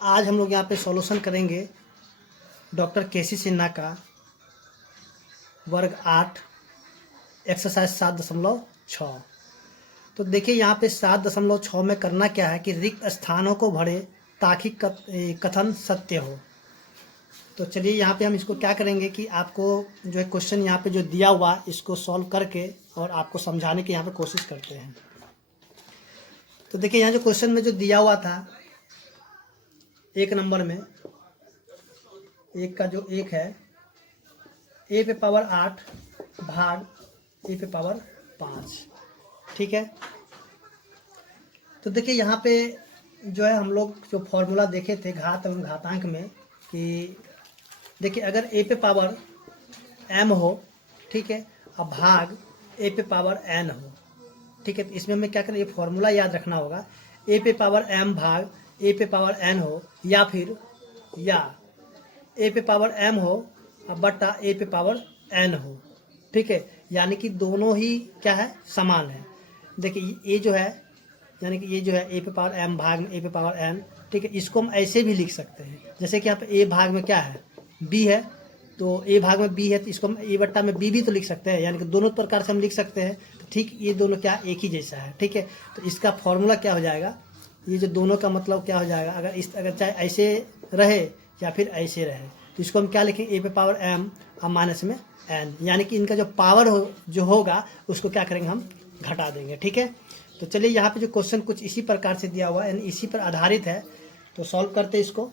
आज हम लोग यहाँ पे सॉल्यूशन करेंगे डॉक्टर केसी सिन्हा का वर्ग 8 एक्सरसाइज 7.6। तो देखिए यहाँ पे 7.6 में करना क्या है कि रिक्त स्थानों को भरे ताकि कथन सत्य हो। तो चलिए यहाँ पे हम इसको क्या करेंगे कि आपको जो है क्वेश्चन यहाँ पे जो दिया हुआ इसको सॉल्व करके और आपको समझाने की यहाँ पे कोशिश करते हैं। तो देखिए यहाँ जो क्वेश्चन में जो दिया हुआ था 1 नंबर में, एक का जो 1 है ए पे पावर 8 भाग ए पे पावर 5, ठीक है। तो देखिए यहाँ पे जो है हम लोग जो फॉर्मूला देखे थे घात एवं घातांक में कि देखिए अगर ए पे पावर m हो, ठीक है, अब भाग ए पे पावर n हो, ठीक है। तो इसमें हमें क्या करें, ये फॉर्मूला याद रखना होगा, ए पे पावर m भाग ए पे पावर n हो या फिर ए पे पावर m हो और बटा ए पे पावर n हो, ठीक है। यानी कि दोनों ही क्या है, समान है। देखिए ये जो है यानी कि ये जो है ए पे पावर m भाग में ए पे पावर n, ठीक है। इसको हम ऐसे भी लिख सकते हैं, जैसे कि यहाँ पे ए भाग में क्या है, b है, तो ए भाग में b है तो इसको हम ए बट्टा में b भी तो लिख सकते हैं, यानी कि दोनों प्रकार से हम लिख सकते हैं। तो ठीक ये दोनों क्या एक ही जैसा है, ठीक है। तो इसका फॉर्मूला क्या हो जाएगा, ये जो दोनों का मतलब क्या हो जाएगा, अगर चाहे ऐसे रहे या फिर ऐसे रहे तो इसको हम क्या लिखेंगे, ए पे पावर m और माइनस में n, यानी कि इनका जो पावर जो होगा उसको क्या करेंगे, हम घटा देंगे, ठीक है। तो चलिए यहाँ पे जो क्वेश्चन कुछ इसी प्रकार से दिया हुआ है, यानी इसी पर आधारित है, तो सॉल्व करते हैं इसको।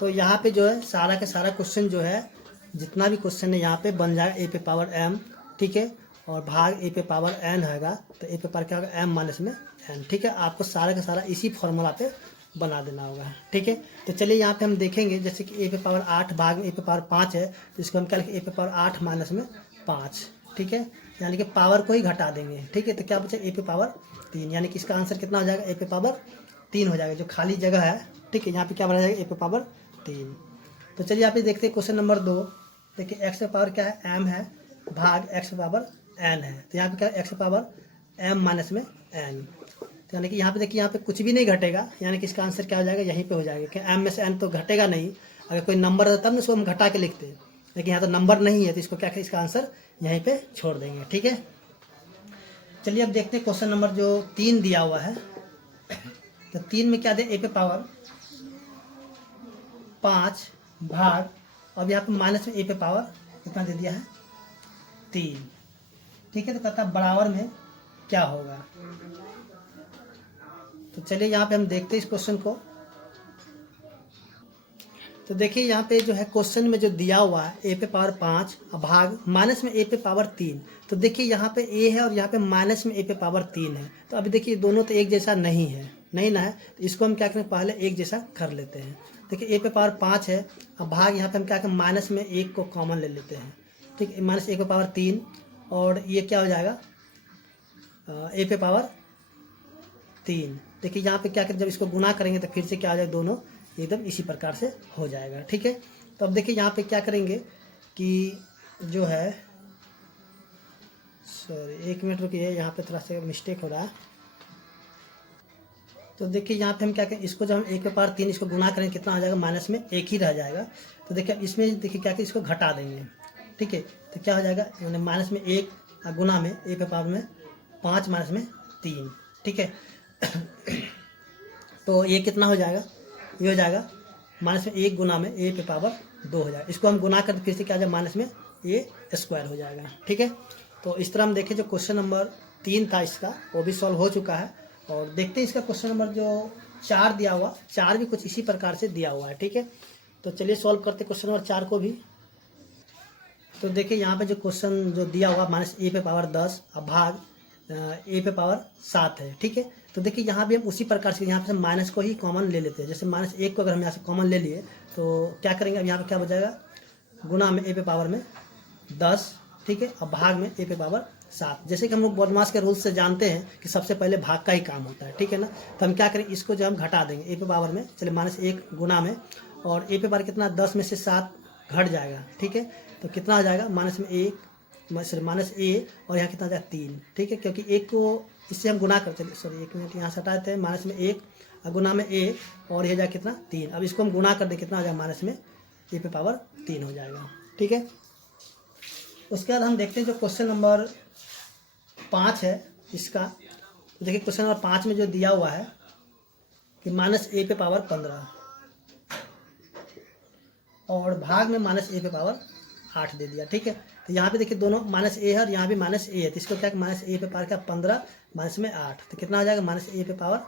तो यहाँ पे जो है सारा का सारा क्वेश्चन जो है, जितना भी क्वेश्चन है यहाँ पे बन जाएगा ए पे पावर m, ठीक है, और भाग ए पे पावर n होगा, तो ए पे पावर क्या होगा, m माइनस में n, ठीक है। आपको सारा का सारा इसी फॉर्मूला पे बना देना होगा, ठीक है। तो चलिए यहाँ पे हम देखेंगे, जैसे कि ए पे पावर 8 भाग में ए पे पावर 5 है, तो इसको हम क्या लिखें, ए पे पावर 8 माइनस में 5, ठीक है, यानी कि पावर को ही घटा देंगे, ठीक है। तो क्या बचा, ए पे पावर 3, यानी कि इसका आंसर कितना हो जाएगा, ए पे पावर 3 हो जाएगा, जो खाली जगह है, ठीक है। यहाँ पे क्या बना जाएगा, ए पे पावर 3। तो चलिए यहाँ पे देखते हैं क्वेश्चन नंबर 2। देखिए एक्स का पावर क्या है, m है, भाग एक्स का पावर n है, तो यहाँ पे क्या है, एक्स का पावर m माइनस में n, तो यानी कि यहाँ पे देखिए यहाँ पे कुछ भी नहीं घटेगा, यानी कि इसका आंसर क्या हो जाएगा, यहीं पे हो जाएगा कि m में से n तो घटेगा नहीं। अगर कोई नंबर रहता तब ना उसको हम घटा के लिखते हैं, लेकिन यहाँ तो नंबर नहीं है, तो इसको क्या करें, इसका आंसर यहीं पे छोड़ देंगे, ठीक है। चलिए अब देखते हैं क्वेश्चन नंबर जो 3 दिया हुआ है। तो 3 में क्या दे, ए पे पावर 5 भाग, अब यहाँ पे माइनस में ए पे पावर कितना दे दिया है, 3, ठीक है। तो कहता है बराबर में क्या होगा। तो चलिए यहाँ पे हम देखते हैं इस क्वेश्चन को। तो देखिए यहाँ पे जो है क्वेश्चन में जो दिया हुआ है ए पे पावर 5 भाग माइनस में ए पे पावर 3, तो देखिए यहाँ पे ए है और यहाँ पे माइनस में ए पे पावर 3 है। तो अभी देखिए दोनों तो एक जैसा नहीं है, नहीं ना है, तो इसको हम क्या करें, पहले एक जैसा कर लेते हैं। देखिए ए पे पावर 5 है, अब भाग यहाँ पे हम क्या करें, माइनस में 1 को कॉमन ले लेते हैं, ठीक है, माइनस ए पे पावर 3, और ये क्या हो जाएगा, ए पे पावर 3। देखिए यहाँ पे क्या करें, जब इसको गुना करेंगे तो फिर से क्या हो जाएगा, दोनों एकदम इसी प्रकार से हो जाएगा, ठीक है। तो अब देखिए यहाँ पे क्या करेंगे कि जो है, सॉरी 1 मिनट रुकिए, यहाँ पे थोड़ा सा मिस्टेक हो रहा है। तो देखिए यहाँ पे हम क्या करें, इसको जब हम 1 पे पावर 3 इसको गुना करेंगे कितना आ जाएगा, माइनस में 1 ही रह जाएगा। तो देखिए इसमें देखिए क्या करें, इसको घटा देंगे, ठीक है। तो क्या हो जाएगा, माइनस में 1 गुना में ए पे पावर में 5 माइनस में 3, ठीक है। तो ये कितना हो जाएगा, ये हो जाएगा माइनस में 1 गुना में ए पे पावर 2 हो जाएगा। इसको हम गुना करके फिर से क्या हो जाएगा, माइनस में ए स्क्वायर हो जाएगा, ठीक है। तो इस तरह हम देखें जो क्वेश्चन नंबर 3 था इसका वो भी सॉल्व हो चुका है। और देखते हैं इसका क्वेश्चन नंबर जो 4 दिया हुआ, 4 भी कुछ इसी प्रकार से दिया हुआ है, ठीक है। तो चलिए सॉल्व करते क्वेश्चन नंबर 4 को भी। तो देखिए यहाँ पे जो क्वेश्चन जो दिया हुआ माइनस ए पे पावर 10 अब भाग ए पे पावर 7 है, ठीक है। तो देखिए यहाँ भी हम उसी प्रकार से यहाँ पे माइनस को ही कॉमन ले लेते हैं, जैसे माइनस 1 को अगर हम यहाँ से कॉमन ले लिए तो क्या करेंगे, अब यहाँ पे क्या हो जाएगा, गुना में ए पे पावर में 10, ठीक है, अब भाग में ए पे पावर 7। जैसे कि हम लोग बदमाश के रूल से जानते हैं कि सबसे पहले भाग का ही काम होता है, ठीक है ना। तो हम क्या करें, इसको जो हम घटा देंगे ए पे पावर में, चलिए माइनस 1 गुना में, और ए पे पावर कितना 10 में से 7 घट जाएगा, ठीक है। तो कितना हो जाएगा, माइनस में 1 माइनस ए, और यहाँ कितना हो जाएगा 3, ठीक है, क्योंकि 1 को इससे हम गुना करते हैं, सॉरी 1 मिनट यहाँ से हटाते हैं, माइनस में 1 और गुना में ए, और ये जाएगा कितना 3। अब इसको हम गुना कर दे कितना हो जाएगा माइनस में ए पे पावर 3 हो जाएगा। ठीक है, उसके बाद हम देखते हैं जो क्वेश्चन नंबर 5 है इसका। तो देखिए क्वेश्चन नंबर 5 में जो दिया हुआ है कि माइनस ए पे पावर 15 और भाग में माइनस ए पे पावर 8 दे दिया। ठीक है, तो यहाँ पे देखिए दोनों माइनस ए है और यहाँ भी माइनस ए है, तो इसको क्या माइनस ए पे पावर क्या 15 माइनस में 8, तो कितना हो जाएगा माइनस ए पे पावर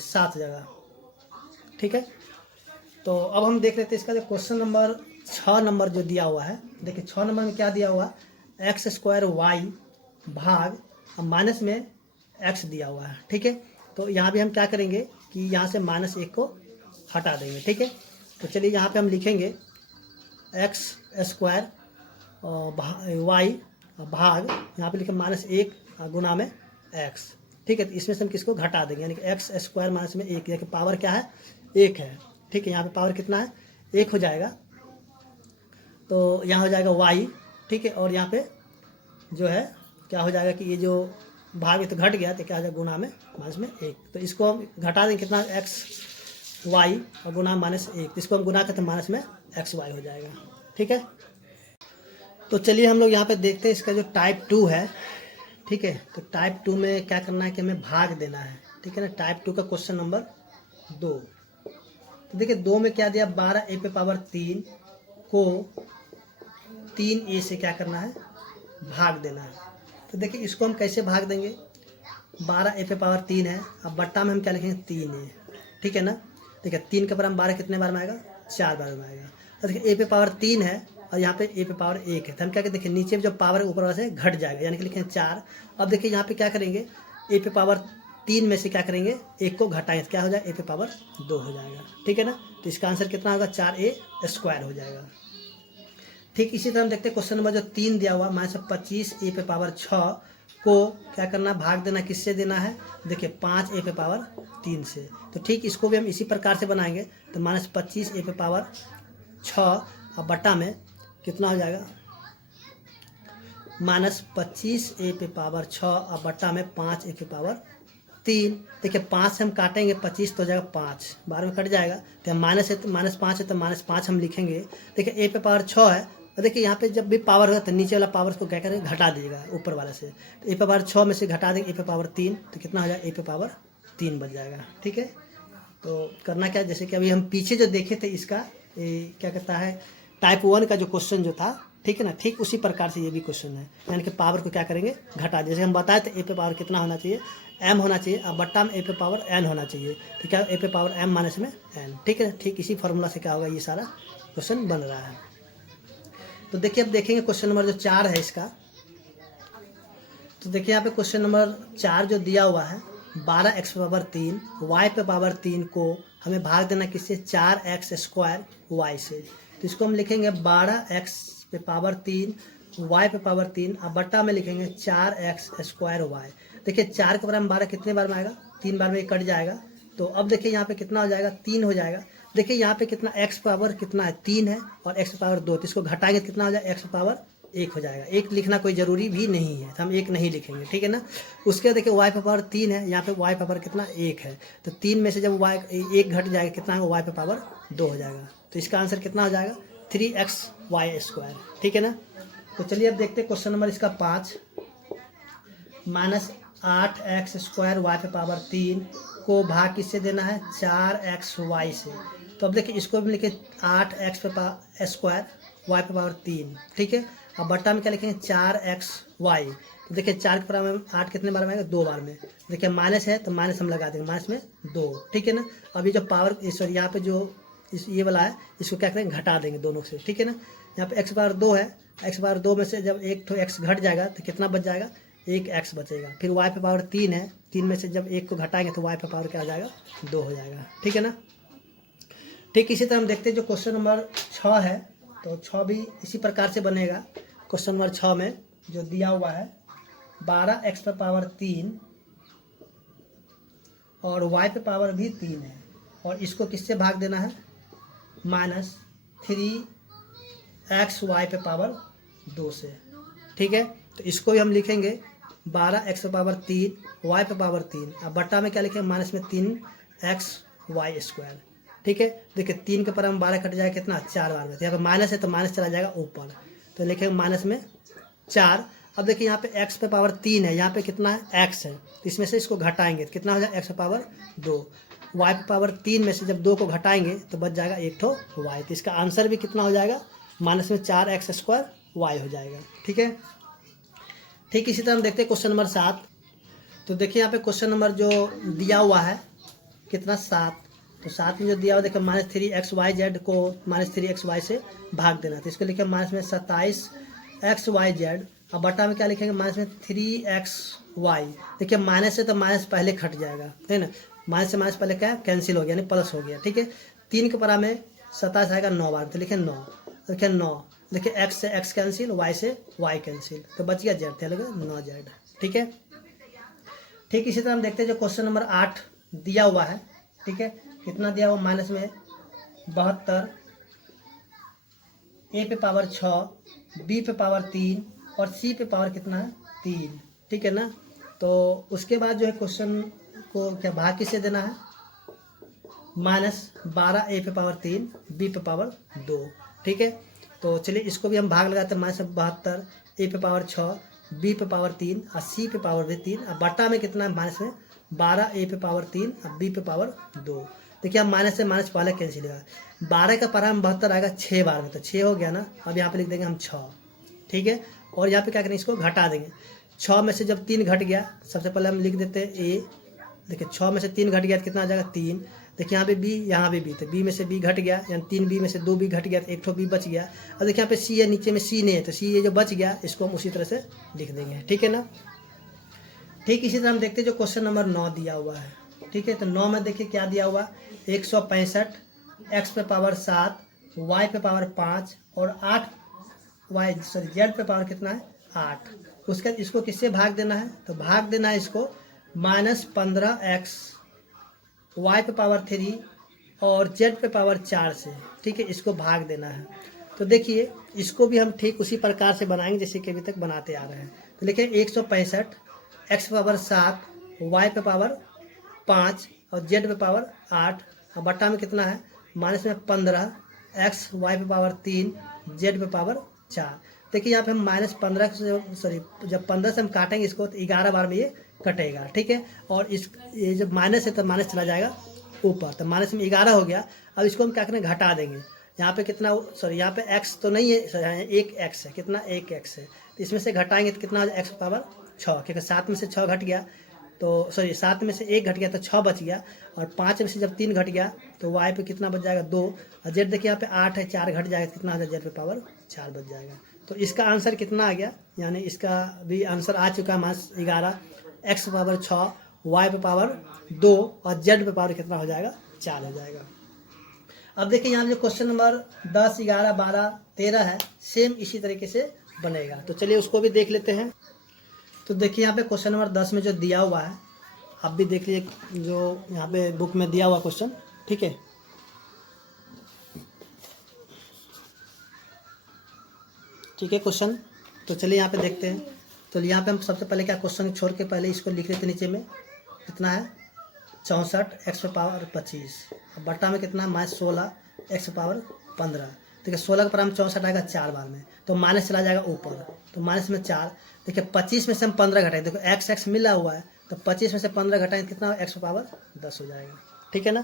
7 जगह। ठीक है, तो अब हम देख लेते हैं इसका जो क्वेश्चन नंबर 6 नंबर जो दिया हुआ है। देखिए 6 नंबर में क्या दिया हुआ, एक्स स्क्वायर वाई भाग माइनस में एक्स दिया हुआ है। ठीक है, तो यहाँ भी हम क्या करेंगे कि यहाँ से माइनस 1 को हटा देंगे। ठीक है, तो चलिए यहाँ पे हम लिखेंगे एक्स स्क्वायर वाई भाग, यहाँ पे लिखे माइनस 1 गुना में एक्स। ठीक है, तो इसमें से हम किसको घटा देंगे, यानी कि एक्स स्क्वायर माइनस में 1, यानी पावर क्या है 1 है। ठीक है, यहाँ पे पावर कितना है 1 हो जाएगा, तो यहाँ हो जाएगा वाई। ठीक है, और यहाँ पे जो है क्या हो जाएगा कि ये जो भाग में तो घट गया, तो क्या हो जाएगा गुना में माइनस में 1, तो इसको हम घटा देंगे कितना एक्स वाई और गुना माइनस 1, तो इसको हम गुना करते हैं माइनस में एक्स वाई हो जाएगा। ठीक है, तो चलिए हम लोग यहाँ पे देखते हैं इसका जो टाइप 2 है। ठीक है, तो टाइप 2 में क्या करना है कि हमें भाग देना है। ठीक है ना, टाइप 2 का क्वेश्चन नंबर 2। तो देखिए 2 में क्या दिया, 12 ए पे पावर 3 को 3 ए से क्या करना है भाग देना है। तो देखिए इसको हम कैसे भाग देंगे, 12 ए पे पावर 3 है, अब बट्टा में हम क्या लिखेंगे 3 ए। ठीक है ना, देखिए 3 के बराबर 12 कितने बार में आएगा 4 बार में आएगा। तो देखिए ए पे पावर 3 है और यहाँ पे ए पे पावर 1 है, तो हम क्या देखिए नीचे जो पावर ऊपर वाला से घट जाएगा, यानी कि लिखेंगे 4। अब देखिए यहाँ पे क्या करेंगे, ए पे पावर 3 में से क्या करेंगे 1 को घटाएंगे, तो क्या हो जाएगा ए पे पावर 2 हो जाएगा। ठीक है ना, तो इसका आंसर कितना होगा 4a स्क्वायर हो जाएगा। ठीक इसी तरह हम देखते हैं क्वेश्चन नंबर जो 3 दिया हुआ, माइनस 25 ए पे पावर 6 को क्या करना भाग देना, किससे देना है, देखिए 5 ए पे पावर 3 से। तो ठीक इसको भी हम इसी प्रकार से बनाएंगे, तो माइनस 25 ए पे पावर 6 और बट्टा में कितना हो जाएगा माइनस 25 ए पे पावर 6 और बट्टा में 5 ए पे पावर 3। देखिए 5 से हम काटेंगे 25 तो हो जाएगा 5 बार में कट जाएगा, तो माइनस है तो माइनस 5 है तो माइनस 5 हम लिखेंगे। देखिए ए पे पावर 6 है, और देखिए यहाँ पे जब भी पावर होगा तो नीचे वाला पावर को क्या करेंगे घटा दीजिएगा ऊपर वाले से, तो ए पे पावर 6 में से घटा देंगे ए पे पावर 3, तो कितना हो जाएगा ए पे पावर 3 बच जाएगा। ठीक है, तो करना क्या, जैसे कि अभी हम पीछे जो देखे थे इसका क्या कहता है टाइप 1 का जो क्वेश्चन जो था, ठीक है ना, ठीक उसी प्रकार से ये भी क्वेश्चन है, यानी कि पावर को क्या करेंगे घटा, जैसे हम बताए थे ए पे पावर कितना होना चाहिए m होना चाहिए, और बट्टा में ए पे पावर n होना चाहिए, तो क्या ए पे पावर m माइनस में n। ठीक है, ठीक इसी फॉर्मूला से क्या होगा ये सारा क्वेश्चन बन रहा है। तो देखिए अब देखेंगे क्वेश्चन नंबर जो 4 है इसका। तो देखिए यहाँ पे क्वेश्चन नंबर 4 जो दिया हुआ है, 12 एक्स पावर 3 वाई पे पावर 3 को हमें भाग देना किससे 4 एक्स स्क्वायर वाई से। तो इसको हम लिखेंगे 12 एक्स पे पावर 3 वाई पे पावर 3 और बट्टा में लिखेंगे 4 एक्स स्क्वायर वाई। देखिए 4 के बराबर 12 कितने बार में आएगा 3 बार में कट जाएगा, तो अब देखिए यहाँ पे कितना हो जाएगा 3 हो जाएगा। देखिए यहाँ पे कितना एक्स पावर कितना है 3 है और एक्स पावर 2, तो इसको घटाएंगे तो कितना हो जाएगा एक्स पावर 1 हो जाएगा। 1 लिखना कोई ज़रूरी भी नहीं है, तो हम 1 नहीं लिखेंगे। ठीक है ना, उसके बाद देखिए वाई पे पावर 3 है, यहाँ पे वाई पावर कितना 1 है, तो 3 में से जब वाई 1 घट जाएगा कितना होगा वाई पे पावर 2 हो जाएगा, तो इसका आंसर कितना हो जाएगा 3x वाई स्क्वायर। ठीक है ना, तो चलिए अब देखते हैं क्वेश्चन नंबर इसका 5, माइनस 8 एक्स स्क्वायर वाई पे पावर 3 को भाग किससे देना है 4 एक्स वाई से। तो अब देखिए इसको भी लिखे 8 एक्स पे स्क्वायर वाई पे पावर 3। ठीक है, अब बट्टा में क्या लिखेंगे 4 एक्स वाई। तो देखिए 4 के बराबर में 8 कितने बार में आएगा 2 बार में, देखिए माइनस है तो माइनस हम लगा देंगे माइनस में 2। ठीक है ना, अभी जो पावर सॉरी यहाँ पे जो ये वाला है इसको क्या करेंगे घटा देंगे दोनों से। ठीक है ना, यहाँ पे एक्स पावर 2 है, एक्स पावर 2 में से जब एक तो एक्स घट जाएगा तो कितना बच जाएगा 1 एक्स बचेगा। फिर वाई पे पावर 3 है, 3 में से जब 1 को घटाएंगे तो वाई पे पावर क्या आ जाएगा 2 हो जाएगा। ठीक है ना, ठीक इसी तरह हम देखते हैं जो क्वेश्चन नंबर 6 है, तो 6 भी इसी प्रकार से बनेगा। क्वेश्चन नंबर 6 में जो दिया हुआ है 12 एक्स पे पावर 3 और वाई पे पावर भी 3 है, और इसको किससे भाग देना है माइनस 3 एक्स वाई पे पावर 2 से। ठीक है, तो इसको भी हम लिखेंगे 12 एक्स पे पावर 3 वाई पे पावर 3 और बट्टा में क्या लिखेंगे माइनस में 3 एक्स वाई स्क्वायर। ठीक है, देखिए 3 के पर हम 12 कट जाएगा कितना 4 बार में, तो यहाँ पे माइनस है तो माइनस चला जाएगा ऊपर, तो लिखेंगे माइनस में 4। अब देखिए यहाँ पे x पे पावर 3 है, यहाँ पे कितना है x है, तो इसमें से इसको घटाएंगे तो कितना हो जाएगा x पे पावर 2। y पे पावर 3 में से जब 2 को घटाएंगे तो बच जाएगा एक ठो y, तो इसका आंसर भी कितना हो जाएगा माइनस में 4x स्क्वायर y हो जाएगा। ठीक है, ठीक इसी तरह हम देखते हैं क्वेश्चन नंबर 7। तो देखिए यहाँ पे क्वेश्चन नंबर जो दिया हुआ है कितना 7, तो 7 में जो दिया हुआ देखिए -3xyz को -3xy से भाग देना, तो इसको लिखे माइनस में 27xyz, अब बटा में क्या लिखेंगे माइनस में 3xy। देखिए माइनस से तो माइनस पहले कट जाएगा, है ना, माइनस से माइनस पहले क्या है कैंसिल हो गया, यानी प्लस हो गया। ठीक है, 3 के परा में 27 आएगा 9 बार, तो लिखे 9, देखिए 9, देखिए x से x कैंसिल, y से y कैंसिल, तो बच गया z, लगा 9z। ठीक है, ठीक इसी तरह हम देखते हैं जो क्वेश्चन नंबर 8 दिया हुआ है। ठीक है, कितना दिया हुआ माइनस में 72, a पे पावर 6, b पे पावर 3 और c पे पावर कितना है 3। ठीक है ना, तो उसके बाद जो है क्वेश्चन को क्या भाग किससे देना है, -12 a पे पावर 3 b पे पावर 2। ठीक है, तो चलिए इसको भी हम भाग लगाते हैं, -72 a पे पावर 6 b पे पावर 3 और c पे पावर भी 3, और बटा में कितना है माइनस में 12 a पे पावर 3 और b पे पावर 2। देखिए अब माइनस से माइनस पहले कैंसिल होगा, 12 का पारा में 72 आएगा 6 बार में, तो 6 हो गया ना, अब यहाँ पे लिख देंगे हम 6। ठीक है, और यहाँ पे क्या करेंगे इसको घटा देंगे, 6 में से जब 3 घट गया, सबसे पहले हम लिख देते हैं a, देखिए 6 में से 3 घट गया तो कितना आ जाएगा 3, देखिए यहाँ पे b, यहाँ पे b, तो b में से b घट गया, यानी 3b में से 2b घट गया, तो एक ठो b बच गया। अब देखिए यहाँ पे c है, नीचे में c नहीं है, तो c ये जो बच गया इसको हम उसी तरह से लिख देंगे। ठीक है ना, ठीक इसी तरह हम देखते हैं जो क्वेश्चन नंबर 9 दिया हुआ है। ठीक है, तो 9 में देखिए क्या दिया हुआ, 165 x पे पावर 7 y पे पावर 5 और 8 z पे पावर कितना है 8। उसके बाद इसको किससे भाग देना है, तो भाग देना है इसको -15x y पे पावर 3 और z पे पावर 4 से। ठीक है, इसको भाग देना है, तो देखिए इसको भी हम ठीक उसी प्रकार से बनाएंगे जैसे कि अभी तक बनाते आ रहे हैं। तो लिखें 165 x पे पावर 7 y पे पावर 5 और z पे पावर 8, और बट्टा में कितना है माइनस में 15 x y पे पावर 3 z पे पावर 4। देखिए यहाँ पे हम -15 से सॉरी जब 15 से हम काटेंगे इसको तो 11 बार में ये कटेगा। ठीक है, और इस ये जब माइनस है तो माइनस चला जाएगा ऊपर, तो माइनस में 11 हो गया। अब इसको हम क्या करेंगे घटा देंगे, यहाँ पे कितना सॉरी यहाँ पे x तो नहीं है, सॉरी एक x है, कितना 1x है, तो इसमें से घटाएंगे तो कितना x पावर 6, क्योंकि 7 में से 6 घट गया, तो सॉरी 7 में से 1 घट गया तो 6 बच गया, और 5 में से जब 3 घट गया तो y पे कितना बच जाएगा 2, और z देखिए यहाँ पे 8 है, 4 घट जाएगा कितना आ जाएगा z पे पावर 4 बच जाएगा। तो इसका आंसर कितना आ गया, यानी इसका भी आंसर आ चुका है -11 x पावर 6 y पे पावर 2 और z पे पावर कितना हो जाएगा 4 हो जाएगा। अब देखिए यहाँ जो क्वेश्चन नंबर 10, 11, 12, 13 है, सेम इसी तरीके से बनेगा, तो चलिए उसको भी देख लेते हैं। तो देखिए यहाँ पे क्वेश्चन नंबर 10 में जो दिया हुआ है, आप भी देख लीजिए जो यहाँ पे बुक में दिया हुआ क्वेश्चन। ठीक है, ठीक है क्वेश्चन, तो चलिए यहाँ पे देखते हैं। तो यहाँ पे हम सबसे पहले क्या क्वेश्चन छोड़ के पहले इसको लिख लेते हैं, नीचे में कितना है 64 x पे पावर 25, अब बट्टा में कितना है -16 x पे पावर 15। देखिए 16 के पर हम 64 आएगा 4 बार में, तो माइनस चला जाएगा ऊपर, तो माइनस में 4। देखिए 25 में से हम 15 घटाएंगे, देखो x मिला हुआ है, तो 25 में से 15 घटाएंगे कितना x पे पावर 10 हो जाएगा। ठीक है ना,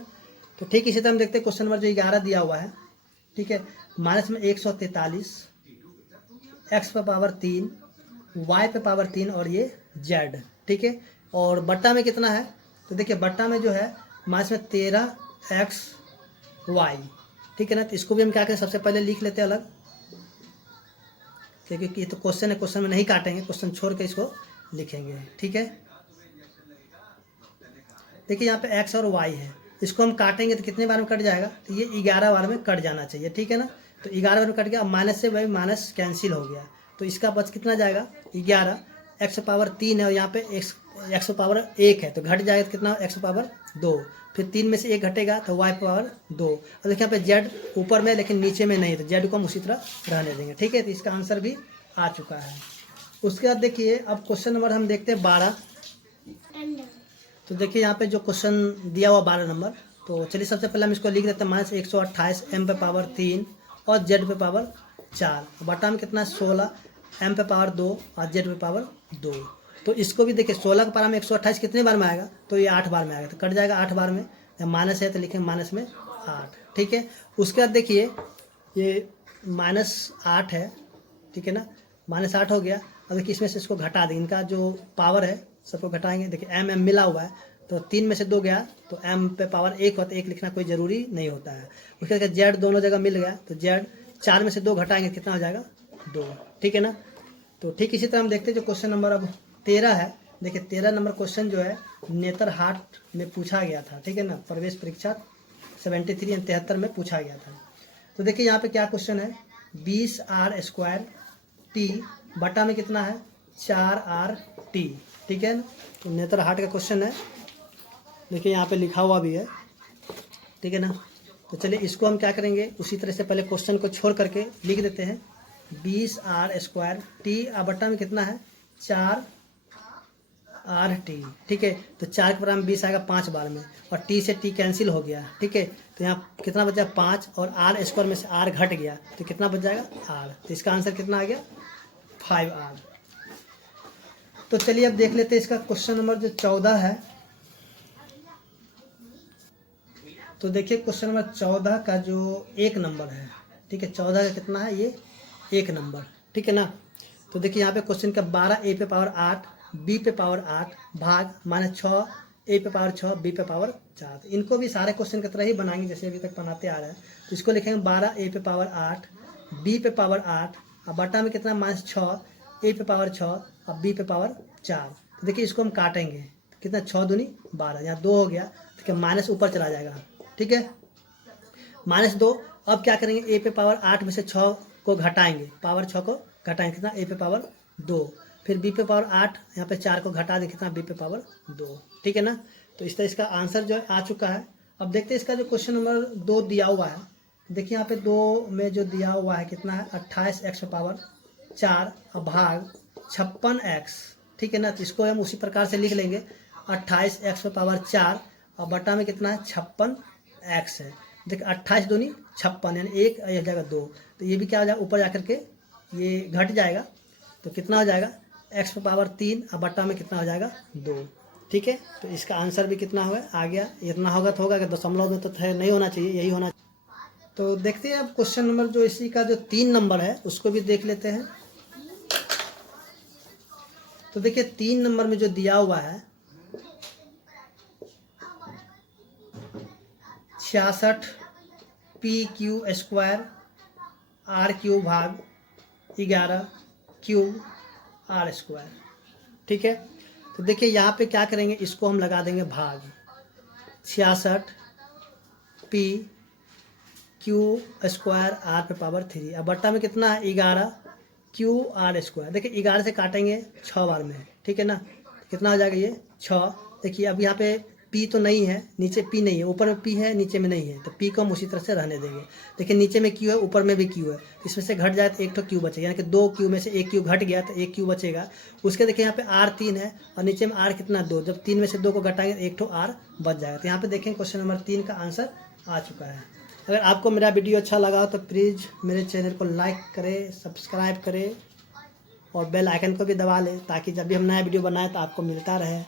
तो ठीक इसी तरह हम देखते हैं क्वेश्चन नंबर जो 11 दिया हुआ है। ठीक है, माइनस में 143 x पे पावर 3 y पे पावर 3 और ये z। ठीक है, और बट्टा में कितना है, तो देखिए बट्टा में जो है माइनस में 13xy। ठीक है ना, तो इसको भी हम क्या करें सबसे पहले लिख लेते हैं अलग, क्योंकि ये तो क्वेश्चन है, क्वेश्चन में नहीं काटेंगे, क्वेश्चन छोड़ के इसको लिखेंगे। ठीक है, देखिए यहाँ पे x और y है, इसको हम काटेंगे तो कितने बार में कट जाएगा, तो ये 11 बार में कट जाना चाहिए। ठीक है ना, तो 11 बार में कट गया, अब माइनस से भाई माइनस कैंसिल हो गया, तो इसका बच कितना जाएगा 11, x पावर 3 है और यहाँ पे x पावर 1 है, तो घट जाएगा तो कितना x पावर 2, फिर 3 में से 1 घटेगा तो y पावर 2। अब देखिए यहाँ पे z ऊपर में लेकिन नीचे में नहीं, तो z को हम उसी तरह रहने देंगे। ठीक है, तो इसका आंसर भी आ चुका है। उसके बाद देखिए अब क्वेश्चन नंबर हम देखते हैं 12। तो देखिए यहाँ पे जो क्वेश्चन दिया हुआ 12 नंबर, तो चलिए सबसे पहले हम इसको लिख देते हैं -128 m पे पावर 3 और z पे पावर 4, बटा में कितना 16 m पे पावर 2 और z पे पावर 2। तो इसको भी देखिए 16 का पारा में 128 कितने बार में आएगा, तो ये 8 बार में आएगा, तो कट जाएगा 8 बार में। जब माइनस है तो लिखेंगे माइनस में 8, ठीक है। उसके बाद देखिए ये -8 है, ठीक है ना, -8 हो गया। अब देखिए इसमें से इसको घटा देंगे, इनका जो पावर है सबको घटाएंगे। देखिए m मिला हुआ है, तो 3 में से 2 गया तो m पे पावर 1 होता है, 1 लिखना कोई ज़रूरी नहीं होता है। उसके बाद z दोनों जगह मिल गया, तो z 4 में से 2 घटाएंगे कितना हो जाएगा 2, ठीक है ना। तो ठीक इसी तरह हम देखते हैं जो क्वेश्चन नंबर अब 13 है। देखिए 13 नंबर क्वेश्चन जो है नेतरहाट में पूछा गया था, ठीक है ना, प्रवेश परीक्षा 73 में पूछा गया था। तो देखिए यहाँ पे क्या क्वेश्चन है, 20r² t बटा में कितना है 4r t, ठीक है ना। तो नेतरहाट का क्वेश्चन है, देखिए यहाँ पे लिखा हुआ भी है, ठीक है ना। तो चलिए इसको हम क्या करेंगे, उसी तरह से पहले क्वेश्चन को छोड़ करके लिख देते हैं 20r² t बटा में कितना है 4r t, ठीक है। तो 4 के बराबर 20 आएगा 5 बार में, और t से t कैंसिल हो गया, ठीक है। तो यहाँ कितना बचा 5, और r² में से r घट गया तो कितना बच जाएगा r, तो इसका आंसर कितना आ गया 5r। तो चलिए अब देख लेते हैं इसका क्वेश्चन नंबर जो 14 है। तो देखिए क्वेश्चन नंबर 14 का जो 1 नंबर है, ठीक है, 14 का कितना है ये 1 नंबर, ठीक है ना। तो देखिए यहाँ पे क्वेश्चन का 12a पे पावर 8 b पे पावर 8 भाग -6 a पे पावर 6 b पे पावर 4। तो इनको भी सारे क्वेश्चन की तरह ही बनाएंगे जैसे अभी तक बनाते आ रहे हैं। तो इसको लिखेंगे 12a पे पावर 8 b पे पावर 8 और बटा में कितना -6 a पे पावर 6 और b पे पावर 4। तो देखिए इसको हम काटेंगे, कितना 6 दूनी 12, यहाँ 2 हो गया, ठीक है, माइनस ऊपर चला जाएगा, ठीक है, -2। अब क्या करेंगे a पे पावर 8 में से 6 को घटाएंगे, पावर 6 को घटाएंगे, कितना a पे पावर 2, फिर b पे पावर 8, यहाँ पे 4 को घटा दें, कितना b पे पावर 2, ठीक है ना। तो इस तरह इसका आंसर जो है आ चुका है। अब देखते हैं इसका जो क्वेश्चन नंबर 2 दिया हुआ है। देखिए यहाँ पे 2 में जो दिया हुआ है कितना है 28x पे पावर 4 और भाग 56x, ठीक है ना। तो इसको हम उसी प्रकार से लिख लेंगे 28x पे पावर 4 और बटा में कितना है 56x है। देखिए 28 दूनी 56, यानी 1 एक जगह 2, तो ये भी क्या हो जाएगा ऊपर जाकर के ये घट जाएगा, तो कितना हो जाएगा x पे पावर 3 और बटा में कितना हो जाएगा 2, ठीक है। तो इसका आंसर भी कितना होगा आ गया, इतना होगा तो होगा कि दशमलव में तो नहीं होना चाहिए, यही होना चाहिए। तो देखते हैं अब क्वेश्चन नंबर जो इसी का जो 3 नंबर है उसको भी देख लेते हैं। तो देखिए 3 नंबर में जो दिया हुआ है 66 pq² r³ भाग 11 qr², ठीक है। तो देखिए यहाँ पे क्या करेंगे, इसको हम लगा देंगे भाग 66 pq² r पे पावर 3 अब बट्टा में कितना है 11 qr²। देखिए 11 से काटेंगे 6 बार में, ठीक है ना, कितना हो जाएगा ये 6। देखिए अब यहाँ पे p तो नहीं है, नीचे p नहीं है, ऊपर में p है नीचे में नहीं है, तो p को हम उसी तरह से रहने देंगे। देखिए नीचे में q है ऊपर में भी q है, तो इसमें से घट जाए तो एक तो q बचेगा, यानी कि 2 q में से 1 q घट गया तो 1 q बचेगा। उसके देखिए यहाँ पे r 3 है और नीचे में r कितना 2, जब 3 में से 2 को घटाएंगे तो एक तो r बच जाएगा। तो यहाँ पे देखें क्वेश्चन नंबर 3 का आंसर आ चुका है। अगर आपको मेरा वीडियो अच्छा लगा तो प्लीज़ मेरे चैनल को लाइक करें, सब्सक्राइब करें और बेल आइकन को भी दबा लें, ताकि जब भी हम नया वीडियो बनाएं तो आपको मिलता रहे।